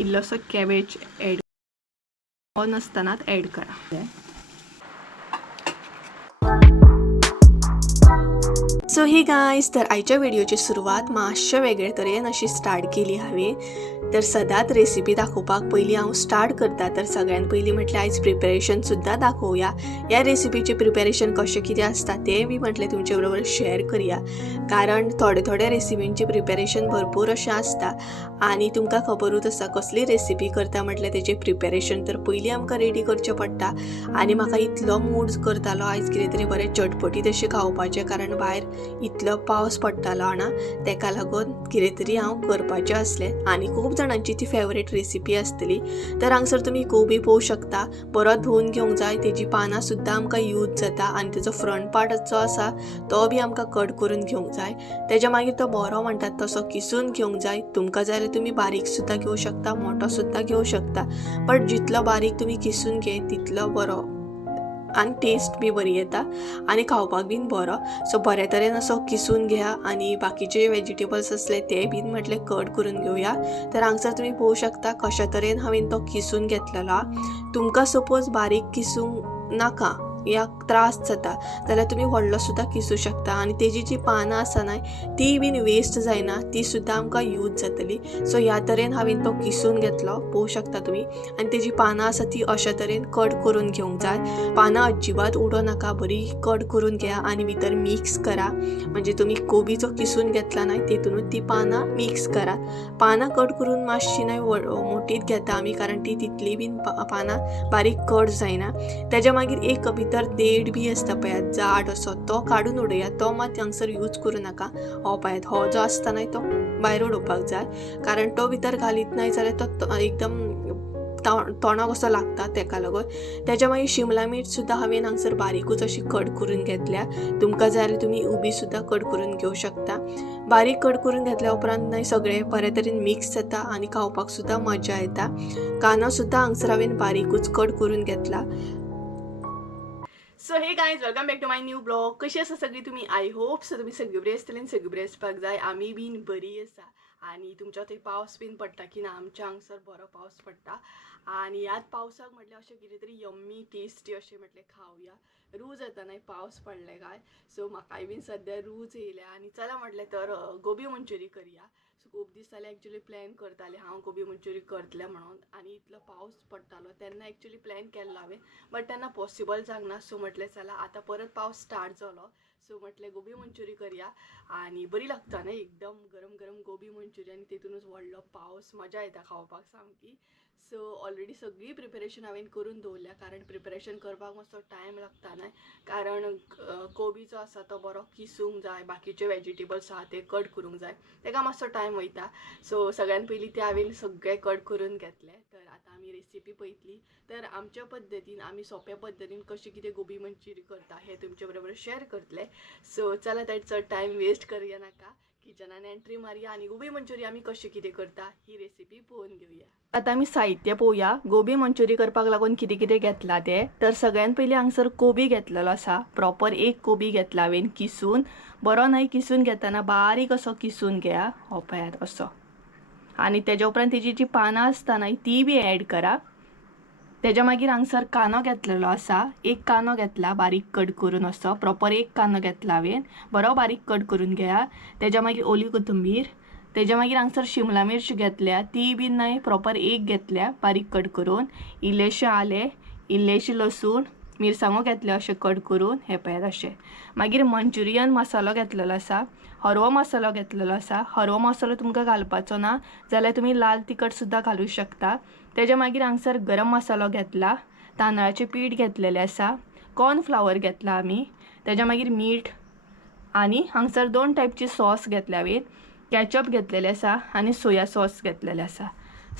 इल्लोसो cabbage add नसतानाच add करा. So ही guys, तर आयच्या व्हिडिओची सुरवात मातशे वेगळे तरेन अशी स्टार्ट केली हांवें. तर सदांच रेसिपी दाखोवपाक पयलीं हांव स्टार्ट करता. तर सगळ्यान पयलीं म्हटल्यार आयज प्रिपेरेशन सुद्दां दाखोवया. ह्या रेसिपीचें प्रिपेरेशन कशें कितें आसता तें बी म्हटलें तुमचे बरोबर शेअर करया. कारण थोड्या रेसिपींचें प्रिपेरेशन भरपूर अशें आसता आनी तुमकां खबरूच आसा कसली रेसिपी करता म्हटल्यार तेजें प्रिपेरेशन तर पयलीं आमकां रेडी करचें पडटा. आनी म्हाका इतलो मूड करतालो आयज कितें तरी बरें चटपटीत अशें खावपाचें, कारण भायर इतलो पावस पडटालो हांगा, तेका लागून कितें तरी हांव करपाचें आसलें. आनी खूब जाणांची ती फेवरेट रेसिपी आसतली. तर हांगसर तुमी कोबी पळोवंक शकता. बरो धुवन घेवंक जाय. तेजी पानां सुद्दां आमकां यूज जाता आनी तेजो फ्रंट पार्ट जो आसा तो बी आमकां कट करून घेवंक जाय. तेज्या मागीर तो बरो म्हणटात तसो किसून घेवंक जाय. तुमकां जाय जाल्यार तुमी बारीक सुद्दां घेवंक शकता, मोठो सुद्दां घेवंक शकता. बट जितलो बारीक तुमी किसून घे तितलो बरो आनी टेस्ट बी बरी येता आनी खावपाक बीन बरो. सो बरे तरेन असो किसून घेया आनी बाकीचे वेजिटेबल्स असले ते बीन म्हटले कट करून घेवया. तर हांगसर तुमी पळोवंक शकता कशा तरेन हांवें तो किसून घेतलेलो. तुमकां सपोज बारीक किसूंक नाका या त्रास जाता जाल्यार तुमी व्हडलो सुद्दां किसूं शकता आनी तेजी जी पानां आसा न्हय ती बीन वेस्ट जायना, ती सुद्दां आमकां यूज जातली. सो ह्या तरेन हांवें तो किसून घेतलो पळोवंक शकता तुमी. आनी तेजी पानां आसा ती अशा तरेन कट करून घेवंक जाय. पानां अजिबात उडो नाका, बरी कट करून घ्या आनी भितर मिक्स करा. म्हणजे तुमी कोबी जो किसून घेतला न्हय तेतूनच ती पानां मिक्स करा. पानां कट करून मातशी न्हय मोठीच घेता आमी, कारण ती तितली बीन पानां बारीक कट जायना. तेज्या मागीर एक भितर देड बी आसता पळयात जाड असो, तो काडून उडया. तो मात हांगसर यूज करूं नाका. हो पळयात, हो जो आसता न्हय तो भायर उडोवपाक जाय, कारण तो भितर घालीत न्हय जाल्यार तो एकदम तोंडाक असो लागता, तेका लागून. तेज्या मागीर शिमला मिर्च सुद्दां हांवें हांगसर बारीकूच अशी कट करून घेतल्या. तुमकां जाय जाल्यार तुमी उबी सुद्दां कट करून घेवंक शकता. बारीक कट करून घेतल्या उपरांत न्हय सगळें बरे तरेन मिक्स जाता आनी खावपाक सुद्दां मजा येता. कांदो सुद्दां हांगसर हांवें बारीकूच कट करून घेतला. So hey guys, welcome back to my new blog. कशी आसा सगळी तुमी? आय होप सो तुमी सगळी बरी आसतली आनी सगळी बरी आसपाक जाय. आमी बीन बरी आसा. आनी तुमच्या थंय पावस बीन पडटा की ना? आमच्या हांगसर बरो पावस पडटा. आनी ह्याच पावसाक म्हटल्यार अशें कितें तरी यम्मी टेस्टी अशें म्हटलें खावया. रूच येता न्हय पावस पडले काय. सो म्हाकाय बीन सद्या रूच येयल्या आनी चला म्हटलें तर गोबी मंचुरी करया. सो खूब दीस जाले एक्चुअली प्लॅन करतालें हांव गोबी मंचुरी करतलें म्हणून, आनी इतलो पावस पडटालो तेन्ना एक्चुअली प्लॅन केल्लो हांवें, बट तेन्ना पॉसिबल जावंक ना. सो म्हटलें चला आतां परत पावस स्टार्ट जालो, सो म्हटलें गोबी मंचुरी करया. आनी बरी लागता न्हय एकदम गरम गरम गोबी मंचुरी आनी तितूनच व्हडलो पावस, मजा येता खावपाक सामकी. सो ऑलरेडी सगळी प्रिपेरेशन हांवें करून दवरल्या, कारण प्रिपेरेशन करपाक मातसो टायम लागता न्हय, कारण कोबी जो आसा तो बरो किसूंक जाय, बाकीचे वेजिटेबल्स आहा ते कट करूंक जाय, तेका मातसो टायम वयता. सो सगळ्यान पयलीं ते हांवें सगळे कट करून घेतले. तर आतां आमी रेसिपी पळयतली. तर आमच्या पद्दतीन आमी सोंप्या पद्दतीन कशी कितें गोबी मंचुरी करता हें तुमचे बरोबर शेअर करतले. सो चला तर चड टायम वेस्ट करूया नाका, किचनान एंट्री मारया आनी गोबी मंचुरी आमी कशी कितें करता ही रेसिपी पळोवन घेवया. आतां आमी साहित्य पळोवया. गोबी मंचुरी करपाक लागून कितें कितें घेतला तें. तर सगळ्यान पयलीं हांगसर कोबी घेतलेलो आसा. प्रॉपर एक कोबी घेतला हांवें किसून. बरो न्हय किसून घेतना बारीक असो किसून घेया. हो पळयात असो. आनी तेज्या उपरांत तेजी जी पानां आसता न्हय ती बी ॲड करा. तेज्या मागीर हांगसर कांदो घेतलेलो आसा. एक कांदो घेतला बारीक कट करून असो. प्रॉपर एक कांदो घेतला हांवें. बरो बारीक कट करून घेया. तेज्या मागीर ओली कोथंबीर. तेज्या मागीर हांगसर शिमला मिर्च घेतल्या, ती बीन न्हय प्रॉपर एक घेतल्या बारीक कट करून. इल्लेशें आलें, इल्लेशें लसूण, मिरसांगो घेतल्या अशें कट करून. हे पळयात अशें. मागीर मंचुरियन मसालो घेतलेलो आसा. हरवो मसालो घेतलेलो आसा. हरवो मसालो तुमकां घालपाचो ना जाल्यार तुमी लाल तिखट सुद्दां घालूं शकता. तेज्या मागीर हांगसर गरम मसालो घेतला. तांदळाचें पीठ घेतलेलें आसा. कॉर्नफ्लावर घेतला आमी. तेज्या मागीर मीठ आनी हांगसर 2 टायपची सॉस घेतल्या हांवें. कॅचअप घेतलेलें आसा आनी सोया सॉस घेतलेलें आसा.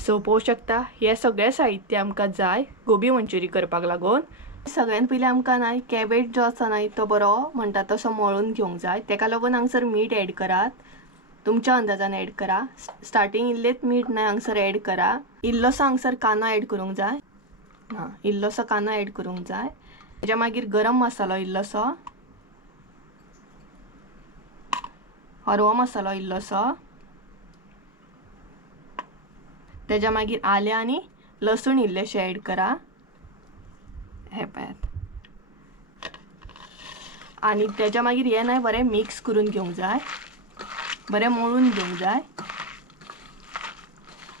सो पळोवंक शकता हे सगळें साहित्य आमकां जाय गोबी मंचुरी करपाक लागून. सगळ्यान पयलीं आमकां न्हय कॅबेज जो आसा न्हय तो बरो म्हणटा तसो मळून घेवंक जाय. तेका लागून हांगसर मीठ ॲड करात. तुमच्या अंदाजान ॲड करा. स्टार्टींग इल्लेच मीठ न्हय हांगसर ॲड करा. इल्लोसो हांगसर कांदो ॲड करूंक जाय. इल्लोसो कांदो ॲड करूंक जाय. तेज्या मागीर गरम मसालो इल्लोसो, हरवो मसालो इल्लोसो. तेज्या मागीर आले आनी लसूण इल्लेशें ॲड करा. हे पळयात. आणि तेज्या मागीर हे नाही बरें मिक्स करून घेवंक जाय, बरें मळून घेवंक जाय.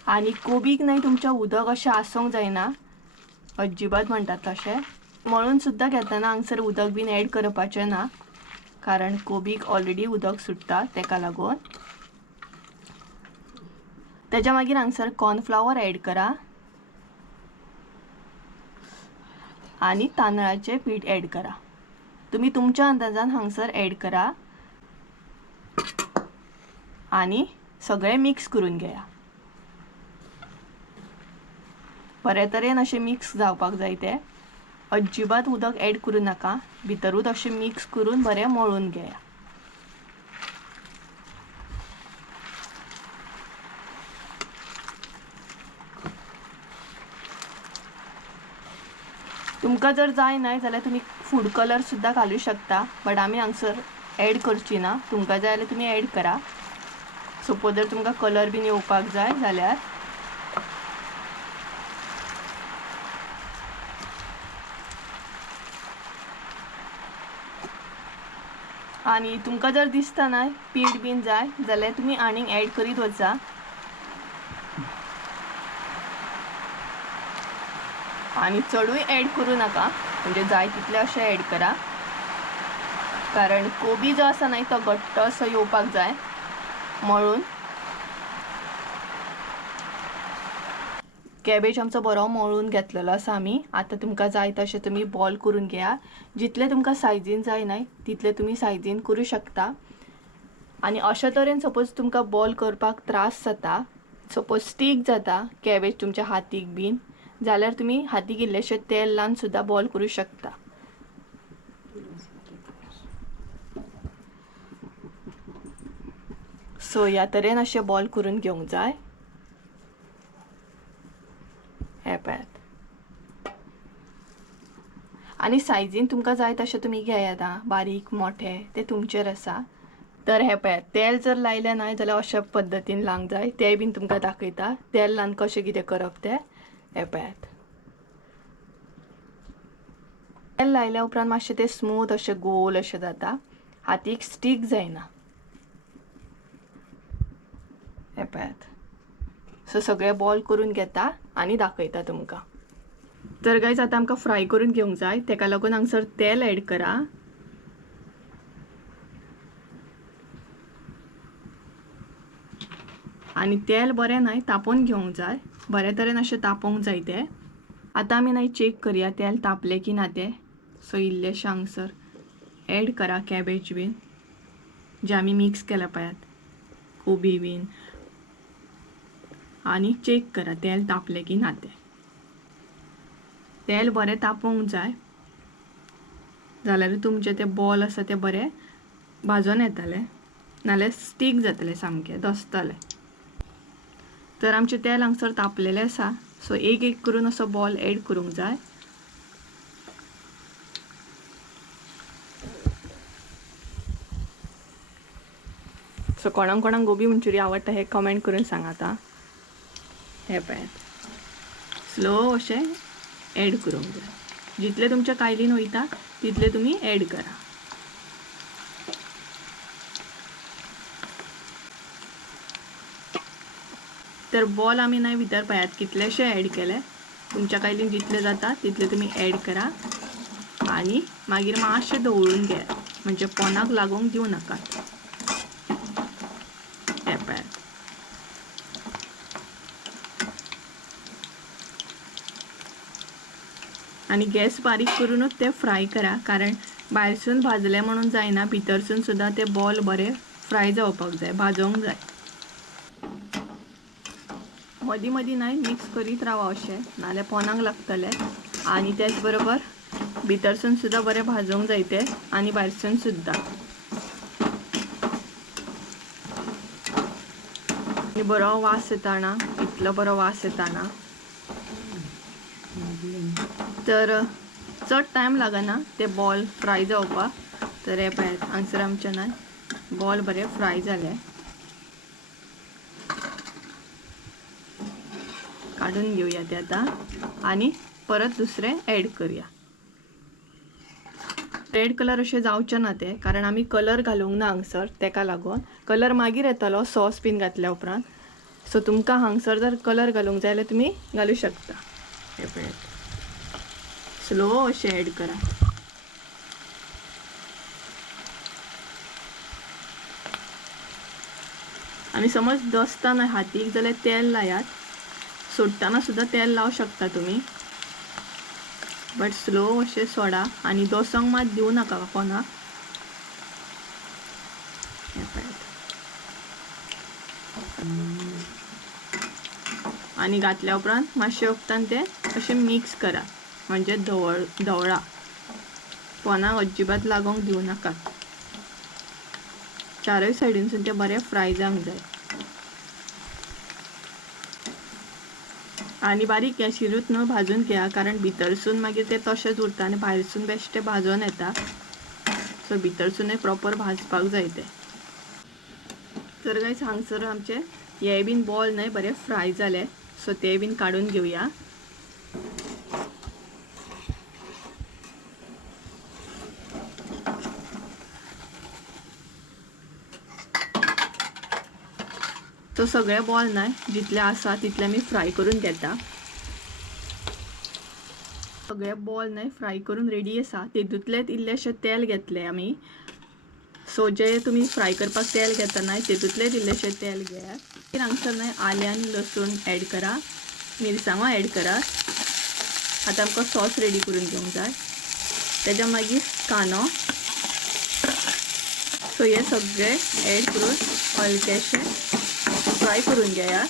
आणि कोबीक नाही तुमच्या उदक अशें आसोंक जायना, अजिबात म्हणटात तशें. मळून सुद्दां घेतना हांगसर उदक बीन ॲड करपाचें ना, कारण कोबीक ऑलरेडी उदक सुट्टा तेका लागून. तेज्या मागीर हांगसर कॉर्नफ्लावर ॲड करा आणि तांदळाचें पीठ ॲड करा. तुम्ही तुमच्या अंदाजान हांगसर ॲड करा आणि सगळें मिक्स करून घेया. बरे तरेन अशें मिक्स जावपाक जाय तें. अजिबात उदक ॲड करूं नाका, भितरूच अशें मिक्स करून बरें मळून घेया. तुमकां जर जाय न्हय जाल्यार तुमी फूड कलर सुद्दां घालूं शकता, बट आमी हांगसर ॲड करची ना. तुमकां जाय जाल्यार तुमी ॲड करा. सपोज जर तुमकां कलर बीन येवपाक जाय जाल्यार. आणि तुमकां जर दिसता न्हय पीठ बीन जाय जाल्यार तुमी आनीक ॲड करीत वचा. आणि चडूय ॲड करूं नाका, म्हणजे जाय तितलें अशें ॲड करा, कारण कोबी जो आसा न्हय तो घट्ट असो येवपाक जाय मळून. कॅबेज आमचो बरो मळून घेतलेलो आसा आमी. आतां तुमकां जाय तशें तुमी बॉल करून घेया. जितले तुमकां सायजीन जाय न्हय तितले तुमी सायजीन करूं शकता. आणि अशा तरेन सपोज तुमकां बॉल करपाक त्रास जाता, सपोज स्टीक जाता कॅबेज तुमच्या हातीक बीन, जाल्यार तुमी हातीक इल्लेशें तेल लावन सुद्दां बॉल करूं शकता. सो ह्या तरेन अशें बॉल करून घेवंक जाय. हे पळयात. आणि सायजीन तुमकां जाय तशें तुमी घेयात, बारीक मोठे ते तुमचेर आसा. तर हे पळयात, तेल जर लायलें न्हय जाल्यार अशा पद्दतीन लावंक जाय. तें बीन तुमकां दाखयता तेल लावन कशें कितें करप तें. हे पळयात. तेल लायल्या उपरांत मातशें तें स्मूथ अशें गोल अशें जाता, हातीक स्टीक जायना. हे पळयात. सो सगळे बॉल करून घेता आणि दाखयता तुमकां. तर गायज आतां आमकां फ्राय करून घेवंक जाय, तेका लागून हांगसर तेल ॲड करा. आणि तेल बरें न्हय तापोवन घेवंक जाय, बरे तरेन अशें तापोवंक जाय तें. आतां आमी न्हय चेक करया तेल तापलें की ना तें. सो इल्लेशें हांगसर ॲड करा कॅबेज बीन जे आमी मिक्स केला पळयात, कोबी बीन, आणि चेक करा तेल तापलें की ना तें. तेल बरें तापोवंक जाय, जाल्यार तुमचे ते बॉल आसा ते बरें भाजून येतले, नाल्यार स्टीक जातले, सामके दसतले. तर आमचें तेल हांगसर तापलेलें आसा. सो एक एक करून असो बॉल ॲड करूंक जाय. सो कोणाक कोणाक गोबी मंचुरी आवडटा हे कमेंट करून सांगात. हे पळयात, स्लो अशें ॲड करूंक जाय. जितले तुमच्या कायलीन वयता तितले तुमी ॲड करा. तर बॉल आमी न्हय भितर पळयात कितलेशे ॲड केले. तुमच्या कायलीन जितले जाता तितले तुमी ॲड करा आणि मागीर मातशें ढवळून घेया, म्हणजे पोनाक लागूंक दिवं नाकात. हे पळयात. आणि गॅस बारीक करूनच ते फ्राय करा, कारण भायरसून भाजले म्हणून जायना, भितरसून सुद्दां ते बॉल बरे फ्राय जावपाक जाय, भाजोंक जाय. मदीं मदीं न्हय मिक्स करीत रावा अशें, नाल्यार पोनाक लागतले. आणि त्याच बरोबर भितरसून सुद्दां बरें भाजोंक जाय ते, आणि भायरसून सुद्दां. आणि बरो वास येताना, इतलो बरो वास येताना. तर चड टायम लागना ते बॉल फ्राय जावपाक. तर हे पळयात, हांगसर आमचे न्हय बॉल बरे फ्राय जाले. काढून घेऊया ते आता आणि परत दुसरे ॲड करूया. रेड कलर असे जावचे ना ते, कारण आम्ही कलर घालूंक ना हांगसर, तेका लागून. कलर मागीर येतलो सॉस बीन घातल्या उपरांत. सो तुमकां हांगसर जर कलर घालूंक जाय जाल्यार तुम्ही घालू शकता. हे पळयात, स्लो अशें ॲड करा. आणि समज दसतना हातीक जाल्यार तेल लायात. सोडटाना सुद्धा तेल लावू शकता तुम्ही, बट स्लो अशें सोडा आणि दोसोंक मात दिवं नाका कोणाक. आणि घातल्या उपरांत मातशें वक्तान ते अशें मिक्स करा, म्हणजे धवळा. पोनाक अजिबात लागोंक दिवं नाका. चारय सायडीनसून ते बरें फ्राय जावंक जाय. आणि बारीक गॅसीरूच न्हू भाजून घ्या, कारण भितरसून मागीर ते तशेंच उरता आनी भायरसून बेश्टे भाजून येता. सो भितरसूनय प्रॉपर भाजपाक जाय ते. तर गायस हांगसर आमचे हे बीन बॉल न्हय बरे फ्राय जाले. सो ते बीन काढून घेवया. तो सगळे बॉल न्हय जितले आसा तितले मी फ्राय करून घेता. सगळे बॉल न्हय फ्राय करून रेडी आसा. तेतूंतलेच इल्लेशें तेल घेतले आमी. सो जे तुम्ही फ्राय करपाक तेल घेता न्हय तेतूंतलेच इल्लेशें तेल घेयात. हांगसर न्हय आले आनी लसूण ॲड करा, मिरसांगो ॲड करा. आतां आमकां सॉस रेडी करून घेवंक जाय. तेज्या मागीर कांदो. सो हे सगळे ॲड करून हलकेशें फ्राय करून घेया.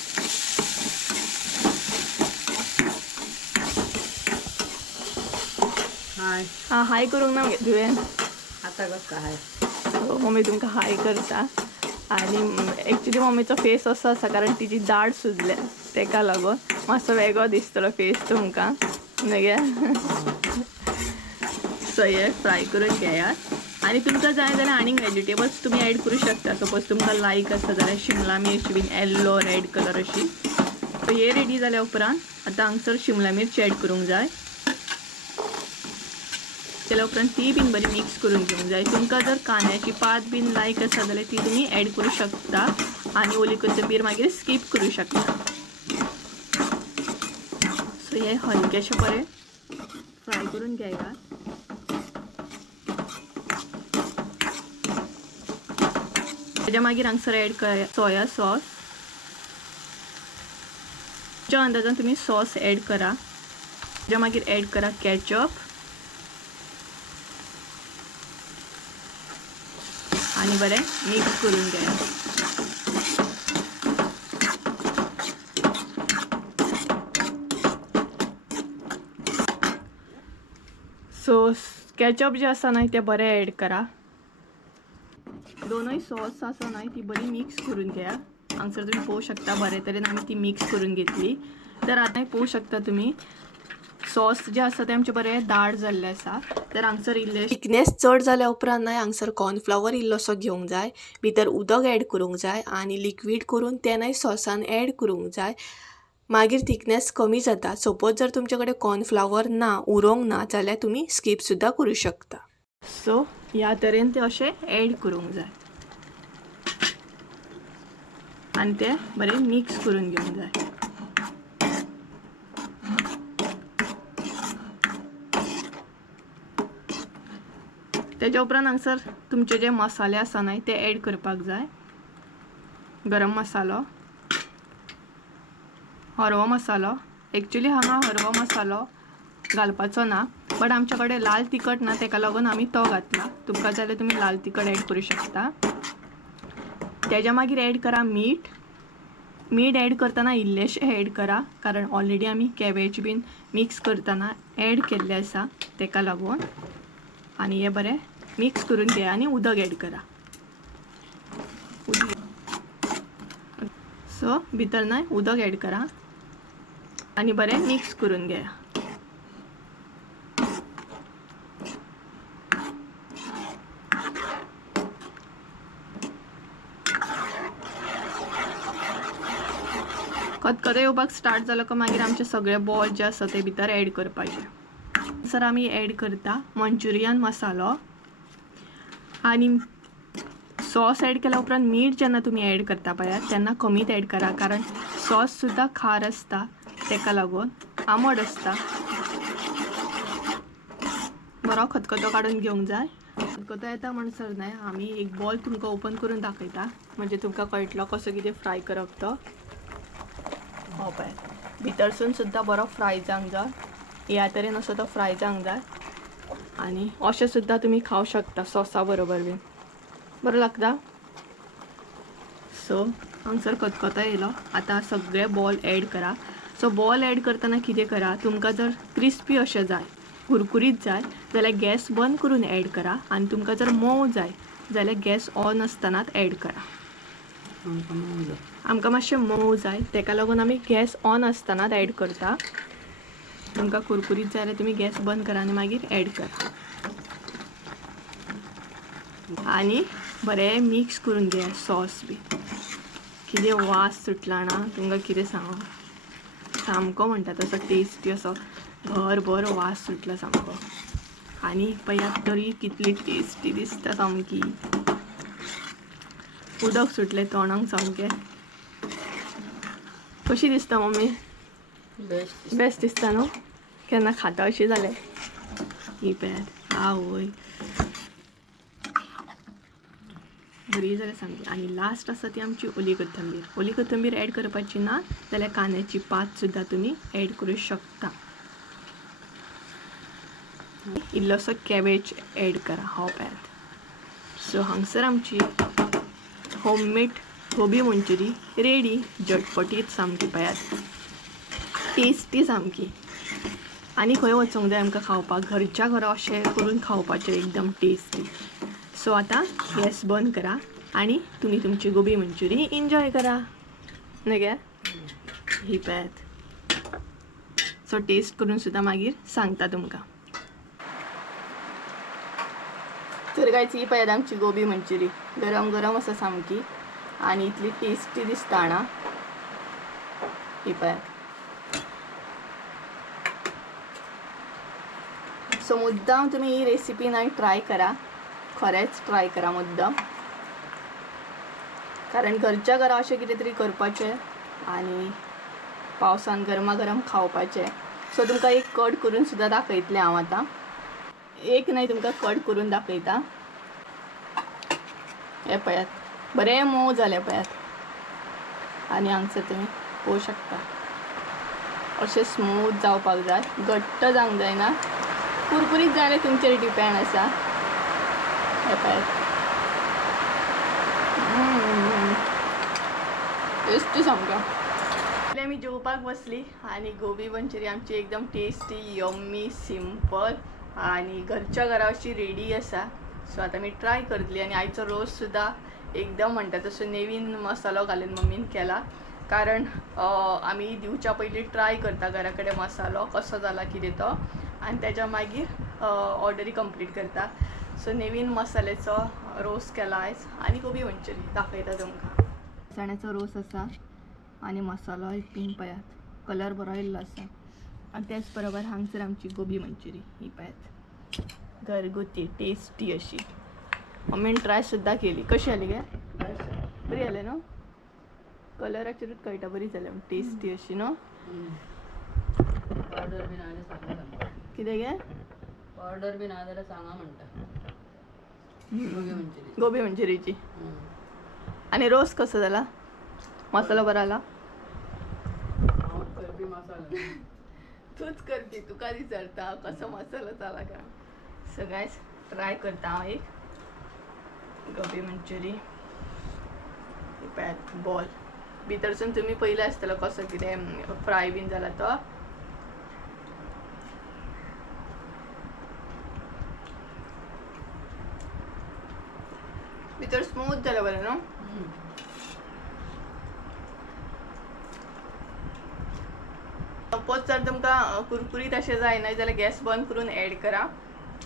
हाय हाय करूंक ना तुवें आतां कसो हाय. मम्मी तुमकां हाय करता. आणि एक्चुली मम्मीचो फेस असो आसा कारण तिची दाड सुजल्या, तेका लागून मातसो वेगळो दिसतलो फेस तुमकां न्हय. सो हे फ्राय करून घेयात. आणि तुमकां जाय जाल्यार आनीक वेजिटेबल्स तुम्ही ॲड करूं शकता. सपोज तुमकां लायक आसा जाल्यार शिमला मिर्च बीन येल्लो रेड कलर अशी. सो हे रेडी जाल्या उपरांत आतां हांगसर शिमला मिर्च ॲड करूंक जाय. केल्या उपरांत ती बीन बरी मिक्स करून घेवंक जाय. तुमकां जर कांद्याची पात बीन लायक आसा जाल्यार ती तुम्ही ॲड करूं शकता. आणि ओली कोथिंबीर मागीर स्कीप करूं शकता. सो हे हलकेशें बरें फ्राय करून घेयात. तेज्या मागीर हांगसर ॲड करा सोया सॉस. तुमच्या अंदाजान तुम्ही सॉस ॲड करा. तेज्या मागीर ॲड करा केचप. आणि बरें मिक्स करून घ्या. सो केचप जे आसा न्हय ते बरें ॲड करा. दोनूय सॉस आसा न्हय ती बरी मिक्स करून घ्या. हांगसर तुम्ही पळोवंक शकता बरे तरेन आमी ती मिक्स करून घेतली. तर आतां पळोवंक शकता तुम्ही सॉस जे आसा ते आमचे बरे दाट जाल्ले आसा. तर हांगसर इल्ले थिकनेस चड जाल्या उपरांत न्हय हांगसर कॉर्नफ्लावर इल्लोसो घेवंक जाय. भितर उदक ॲड करूंक जाय आणि लिक्वीड करून ते न्हय सॉसान ॲड करूंक जाय. मागीर थिकनेस कमी जाता. सपोज जर तुमचे कडेन कॉर्नफ्लावर ना उरोंक ना जाल्यार तुम्ही स्कीप सुद्धा करूं शकता. सो ह्या तरेन ते अशें ॲड करूंक जाय आणि ते बरें मिक्स करून घेवंक जाय. तेज्या उपरांत हांगसर तुमचे जे मसाले आसा न्हय ते ॲड करपाक जाय. गरम मसालो, हरवो मसालो. एक्चुली हांगा हरवो मसालो घालपाचो ना, बट आमच्या कडेन लाल तिखट ना तेका लागून आमी तो घातला. तुमकां जाल्यार तुम्ही लाल तिखट ॲड करूं शकता. तेज्या मागीर ॲड करा मीठ. मीठ ॲड करतना इल्लेशें ॲड करा, कारण ऑलरेडी आमी कॅबेज बीन मिक्स करतना ॲड केल्ले आसा तेका लागून. आणि हे बरें मिक्स करून घ्या आणि उदक ॲड करा. सो भितर न्हय उदक ॲड करा आणि बरें मिक्स करून घ्या. खतखतो येवपाक स्टार्ट जालो का मागीर आमचे सगळे बॉल जे आसा ते भितर ऍड करपाचे. सर आमी ऍड करता मंचुरियन मसालो आनी सॉस ऍड केल्या उपरांत मीठ जेन्ना तुमी ऍड करता पळयात तेन्ना कमीत ऍड करा, कारण सॉस सुद्दां खार आसता तेका लागून आंबट आसता. बरो खतखतो काडून घेवंक जाय. खतखतो येता म्हणसर न्हय आमी एक बॉल तुमकां ओपन करून दाखयता, म्हणजे तुमकां कळटलो कसो कितें फ्राय करप तो. हो पळय भितरसून सुद्दां बरो फ्राय जावंक जाय, ह्या तरेन असो तो फ्राय जावंक जाय. आनी अशें सुद्दां तुमी खावं शकता सॉसा बरोबर बीन, बरो लागता. सो हांगसर खतखतो येयलो. आतां सगळे बॉल ऍड करा. सो बॉल ऍड करतना कितें करा, तुमकां जर क्रिस्पी अशें जाय, कुरकुरीत जाय जाल्यार गॅस बंद करून ऍड करा. आनी तुमकां जर मोव जाय जाल्यार गॅस ऑन आसतनाच ऍड करा. आमकां मातशें मोव जाय तेका लागून आमी गॅस ऑन आसतनाच ऍड करता. तुमकां कुरकुरीत जाय जाल्यार तुमी गॅस बंद करा आनी मागीर ऍड करा. आनी बरें मिक्स करून घेया सॉस बी. कितें वास सुटला ना तुमकां कितें सांगू, सामको म्हणटा तसो टेस्टी असो भरभर वास सुटला सामको. आनी पळयात तरी कितली टेस्टी दिसता सामकी. उदक सुटलें तोंडाक सामकें. कशी दिसता मम्मी? बेस्ट दिसता न्हू? केन्ना खाता अशी जालें. ही पळयात आवय बरी जाल्यार सामकी. आनी लास्ट आसा ती आमची ओली कोथंबीर. ओली कोथंबीर ऍड करपाची ना जाल्यार कांद्याची पात सुद्दां तुमी ऍड करूं शकता. इल्लोसो कॅबेज ऍड करा. हो पळयात. सो हांगसर आमची होममेड गोबी मंचुरी रेडी. झटपटीत सामकी पळयात, टेस्टी सामकी. आनी खंय वचूंक जाय आमकां खावपाक, घरच्या घरा अशें करून खावपाचें एकदम टेस्टी. सो आतां गॅस बंद करा आनी तुमी तुमची गोबी मंचुरी एन्जॉय करा. न्हय गे? ही पळयात. सो टेस्ट करून सुद्दां मागीर सांगता तुमकां. तर गायज ही पळयात आमची गोबी मंचुरी गरम गरम आसा सामकी आनी इतली टेस्टी दिसता ना. ही पळयात. सो मुद्दाम तुमी ही रेसिपी नाही ट्राय करा, खरेंच ट्राय करा मुद्दाम, कारण घरच्या घरा अशें कितें तरी करपाचें आनी पावसान गरमागरम खावपाचें. सो तुमकां एक कट करून सुद्दां दाखयतलें हांव आतां. एक न्हय तुमकां कट करून दाखयता. हे पळयात बरें मोव जालें पळयात. आनी हांगसर तुमी पळोवं शकता अशें स्मूथ जावपाक जाय, घट्ट जावंक जायना. कुरकुरीत जाल्यार तुमचेर डिपेंड आसा. हे पळयात टेस्टी सामको. आमी जेवपाक बसली आनी गोबी मंचुरी आमची एकदम टेस्टी यम्मी सिंपल आनी घरच्या घरा अशी रेडी आसा. सो आतां मी ट्राय करतली. आनी आयचो रोस सुद्दां एकदम म्हणटा तसो नेवीन मसालो घालून मम्मीन केला, कारण आमी दिवच्या पयलीं ट्राय करता घरा कडेन मसालो कसो जाला कितें तो, आनी तेच्या मागीर ऑर्डरी कंप्लीट करता. सो नेवीन मसाल्याचो रोस केला आयज आनी गोबी मंचुरी दाखयता तुमकां. चण्याचो रोस आसा आनी मसालो बीन पळयात, कलर बरो येयल्लो आसा. आनी त्याच बरोबर हांगसर आमची गोबी मंचुरी ही पळयात घरगुती टेस्टी अशी. मम्मीन ट्राय सुद्दां केली. कशी जाली गे? बरी जाली न्हू? कलराचेरूच कळटा बरी जाली. टेस्टी अशी न्हू? कितें गे? ऑर्डर बी ना जाल्यार सांगा म्हणटा गोबी मंचुरीची. आनी रोस कसो जाला? मसालो बरो आला? तूच करपी, तुका विचारता कसो मसालो जाला का. सो गायज ट्राय करता हांव एक गोबी मंचुरी. पळयात बॉल भितरसून तुमी पयलें आसतलो कसो कितें फ्राय बीन जाला तो. भितर स्मूथ जाला बरें न्हू? सपोज जर तुमकां कुरकुरीत अशें जायना जाल्यार गॅस बंद करून ऍड करा.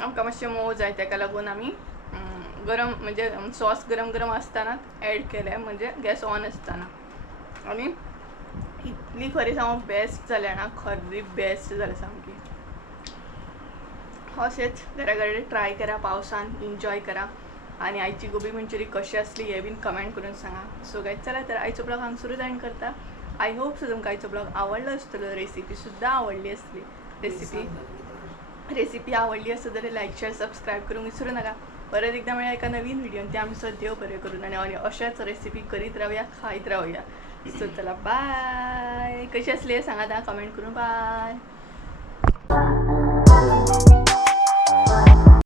आमकां मातशें मोव जाय तेका लागून आमी गरम म्हणजे सॉस गरम गरम आसतनाच ऍड केलें, म्हणजे गॅस ऑन आसतना. आनी इतली खरी सांगू बेस्ट जाल्या ना, खरी बेस्ट जाल्या सामकी. अशेंच घरा घरा ट्राय करा पावसान, एन्जॉय करा. आणि आयची गोबी मंचुरी कशी असली हे बीन कमेंट करून सांगा. सो गायज चला तर आयचो ब्लॉग हांगसरूच एंड करता. आय होप सो तुमकां आयचो ब्लॉग आवडलो आसतलो. रेसिपी सुद्दां आवडली असली. रेसिपी आवडली असेल तर लाईक शेअर सबस्क्राईब करून विसरू नका. परत एकदा मिळेल एका नवीन व्हिडिओ. ते आमचं देव बरे करून आणि अशाच रेसिपी करीत राहूया, खाईत राहूया. सो चला बाय. कशी असली सांगा कमेंट करून. बाय.